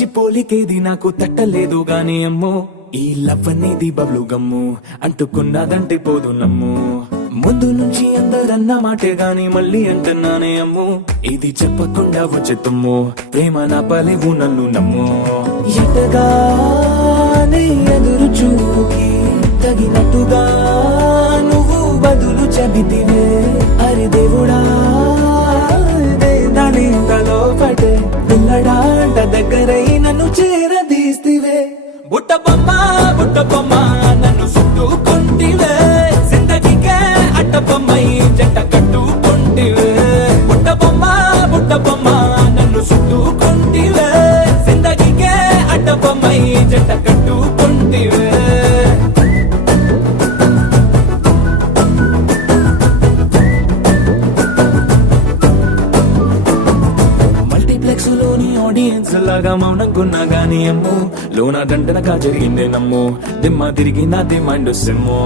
మంచి పోలికేది నాకు తట్టలేదు గాని అమ్మో ఈ లవ్ అనేది బబ్లు గమ్ము అంటుకున్నదంటే పోదు నమ్ము ముందు నుంచి అందరన్న మాటే గాని మళ్ళీ అంటున్నానే అమ్ము ఇది చెప్పకుండా వచ్చేతుమ్ము ప్రేమ నా పలేవు నన్ను నమ్ము ఎటగానే ఎదురు చూకి తగినట్టుగా నువ్వు బదులు చెబితివే అరే దేవుడా దాని తలో పటే పిల్లడాంట దగ్గరై నన్ను చేరదీస్తివే బుట్ట బొమ్మ నన్ను చుట్టుకుంటివే జిందగీకే అట్ట బొమ్మై జంట కట్టుకుంటివే బుట్ట బొమ్మ నన్ను చుట్టుకుంటివే జిందగీకే అట్ట బొమ్మై జంట కట్టుకుంటివే లోని ఆడియన్స్ లాగా మౌనంకున్నా గానీ అమ్ము లోన దండనగా జరిగిందే నమ్ము దిమ్మ తిరిగి నాది మైండ్ సిమ్ము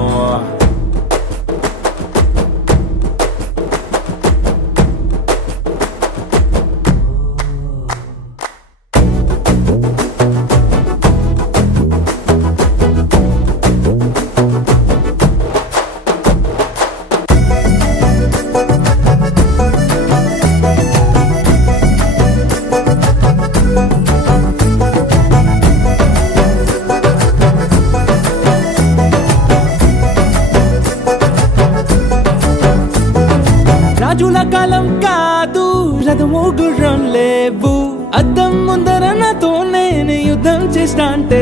రాజుల కాలం కాదు రథము గుర్రం లేవు అద్దం ముందర నాతో నేను యుద్ధం చేస్తా అంటే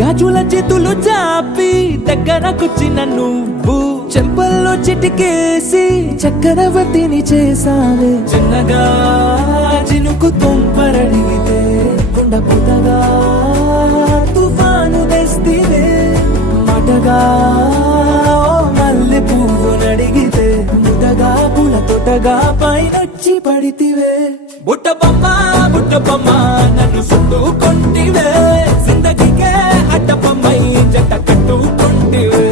గాజుల చేతులు చాపి దగ్గరకొచ్చిన నువ్వు చెంపల్లో చిటికేసి చక్రవర్తిని చేసావే చిన్నగా చినుకు తుంపరడిగితే కొండ పుతగా తుఫాను తెస్తివే మాటగా మల్లె పువ్వు నడిగితే ముదగా పుల తొటగా పైనొచ్చి పడితివే బుట్ట బొమ్మ నన్ను చుట్టుకుంటివే జిందగీకే అడ్డ బొమ్మై జంట కట్టుకుంటివే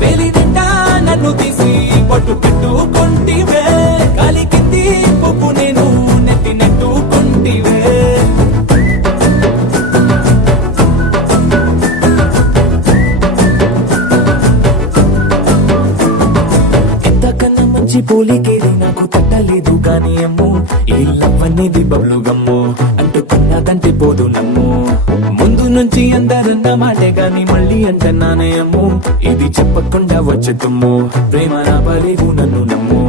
వేలి నిండా నన్ను తీసి పట్టు కట్టుకుంటివే గాలి కింది పువ్వు నేను నెత్తి నెట్టుకుంటివే పోలికేది నాకు తట్టలేదు గాని అమ్ము ఈ లవ్ అనేది బబ్లు గమ్ము అంటుకున్నదంటే పోదు నమ్ము ముందు నుంచి అందరన్న మాటే గాని మళ్ళీ అంటున్నానే అమ్ము ఇది చెప్పకుండా వచ్చేతుమ్ము ప్రేమ నా పలేవు నన్ను నమ్ము